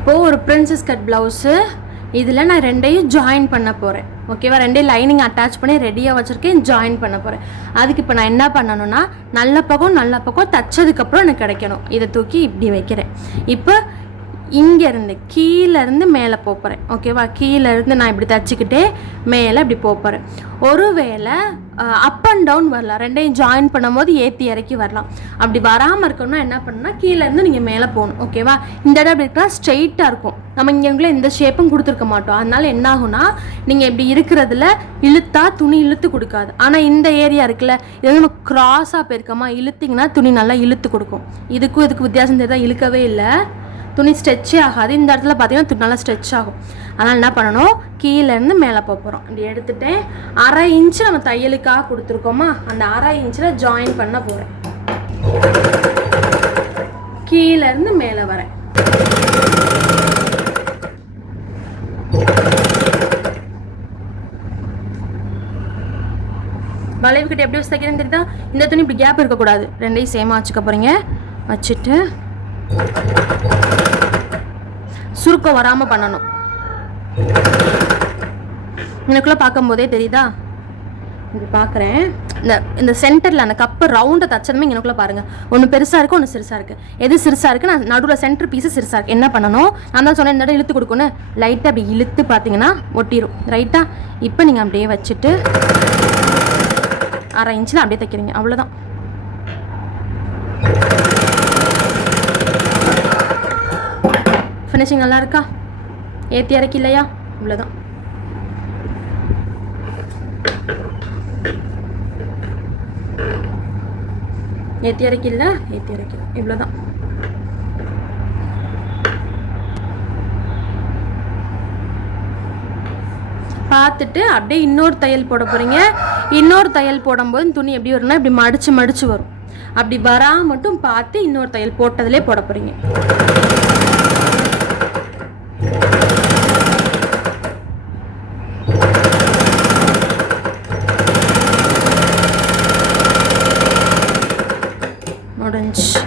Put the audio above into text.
இப்போது ஒரு princess cut blouse இதில் நான் ரெண்டையும் ஜாயின் பண்ண போகிறேன். ஓகேவா, ரெண்டையும் லைனிங் அட்டாச் பண்ணி ரெடியாக வச்சுருக்கேன், ஜாயின் பண்ண போகிறேன். அதுக்கு இப்போ நான் என்ன பண்ணணும்னா நல்ல பக்கம் தைச்சதுக்கப்புறம் எனக்கு கிடைக்கணும். இதை தூக்கி இப்படி வைக்கிறேன். இப்போ இங்கேருந்து கீழேருந்து மேலே போகிறேன். ஓகேவா, கீழேருந்து நான் இப்படி தைச்சிக்கிட்டே மேலே இப்படி போகிறேன். ஒருவேளை அப் அண்ட் டவுன் வரலாம், ரெண்டையும் ஜாயின் பண்ணும் போது ஏற்றி இறக்கி வரலாம். அப்படி வராமல் இருக்கணும்னா என்ன பண்ணணும்னா கீழேருந்து நீங்கள் மேலே போகணும். ஓகேவா, இந்த இடம் இப்படி இருக்கலாம், ஸ்ட்ரெயிட்டாக இருக்கும். நம்ம இங்கேக்குள்ளே எந்த ஷேப்பும் கொடுத்துருக்க மாட்டோம். அதனால என்ன ஆகும்னா நீங்கள் இப்படி இருக்கிறதுல இழுத்தா துணி இழுத்து கொடுக்காது. ஆனால் இந்த ஏரியா இருக்குல்ல, இது வந்து நம்ம க்ராஸாக போயிருக்கோமா, இழுத்திங்கன்னா துணி நல்லா இழுத்து கொடுக்கும். இதுக்கு வித்தியாசம் தெரியுதா? இழுக்கவே இல்லை, துணி ஸ்ட்ரெச்சே ஆகாது. இந்த இடத்துல பார்த்தீங்கன்னா துணி நல்லா ஸ்ட்ரெச் ஆகும். அதனால் என்ன பண்ணணும், கீழேருந்து மேலே போகிறோம். இப்படி எடுத்துகிட்டேன். 1/2 இன்ச்சு நம்ம தையலுக்காக கொடுத்துருக்கோமா, அந்த 1/2 இன்ச்சில் ஜாயின் பண்ண போகிறேன். கீழேருந்து மேலே வரேன். வளைவு கிட்ட எப்படி வச்சு தைக்கிறேன்னு தெரியுதா? இந்த துணி இப்படி கேப் இருக்கக்கூடாது, ரெண்டையும் சேமாக வச்சுக்க போகிறீங்க. வச்சுட்டு சுருக்கம் வராமல் பண்ணணும். எனக்குள்ளே பார்க்கும்போதே தெரியுதா? இது பார்க்குறேன். இந்த சென்டரில் அந்த கப்பு ரவுண்டை தச்சதுமே எனக்குள்ளே பாருங்கள், ஒன்று பெருசாக இருக்குது, ஒன்று சிறுசாக இருக்குது. எது சிறுசாக இருக்குது, நான் நடுவில் சென்டர் பீஸு சிறுசாக இருக்குது. என்ன பண்ணணும், நான் தான் சொன்னேன் இந்த இடம் இழுத்து கொடுக்கணும். லைட்டாக அப்படி இழுத்து பார்த்தீங்கன்னா ஒட்டிடும். ரைட்டாக இப்போ நீங்கள் அப்படியே வச்சுட்டு 1/2 இன்ச்சில் அப்படியே தைக்கிறீங்க. அவ்வளோதான். ஃபினிஷிங் நல்லா இருக்கா? ஏற்றி இறக்கி இல்லையா? இவ்வளோதான். ஏற்றி இறக்கி இல்லை, ஏற்றி இறக்கி இவ்வளோதான். பார்த்துட்டு அப்படியே இன்னொரு தையல் போட போகிறீங்க. இன்னொரு தையல் போடும்போது துணி எப்படி வரும்னா இப்படி மடித்து வரும். அப்படி வராமல் மட்டும் பார்த்து இன்னொரு தையல் போட்டதிலே போட போகிறீங்க. முடிஞ்சு.